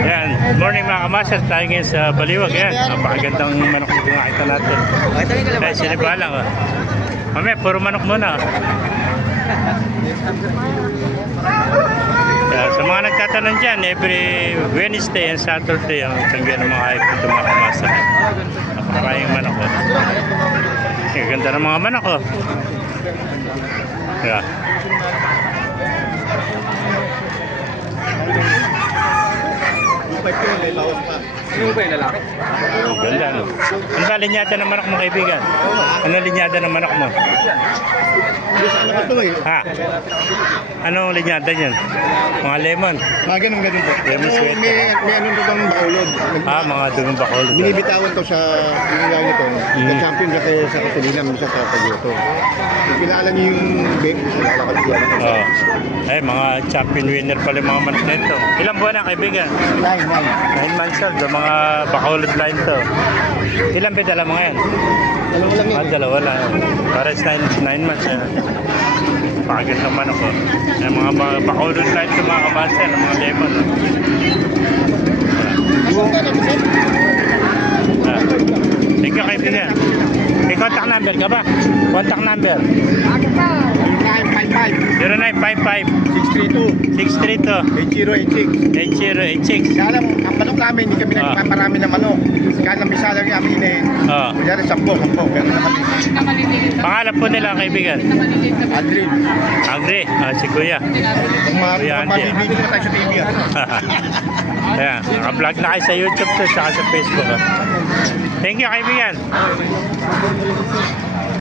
Ayan, morning mga kamaster, tayo ngayon sa Baliwag. Ayan, napakagandang manok na nakita natin. Ay, sinibalang oh. Mamaya, puro manok muna. Sa mga nagtatanong dyan, every Wednesday and Saturday ang tanggihan ng mga hayop ito mga kamaster. Napakayang manok oh. Ganda ng mga manok oh. Yeah. Yung ba yung lalaki? Ganda no. Ano ba linyada ng manok mo kaibigan? Ano linyada ng manok mo? Ha? Anong linyada niyan? Mga lemon? Mga ganun po. Lemon sweet. May ano ito bang bakulod? Mga dugang bakulod. Binibitawan ko sa pinagawa nito. Ka-champion sa Katulinan sa Taguto. Kilala niyo yung Ben sa lalakad ko. Ay, mga champion winner pala yung mga manok nito. Ilang buwan na kaibigan? 9 months old. Mga bakulod line to. Ilang bed alam mo ngayon? Dalawa lang yun. Dalawa lang. Para sa 9 months. Pagod naman ako. Yung mga bakulod line to mga kabasa. Mga lemon. Thank you kaibigan. May contact number ka ba? Contact number? 0955 632 8086. Kaya alam, ang manok namin, hindi kami nagpaparami ng manok. Kaya lang may salary namin kunyari 10. Pero naman pangalan po nila kaibigan? Adrin. Agri, si Kuya. Kung mabibigyan na tayo sa TV. Ayan, naka-vlog na kayo sa YouTube to, saka sa Facebook. Thank you kaibigan.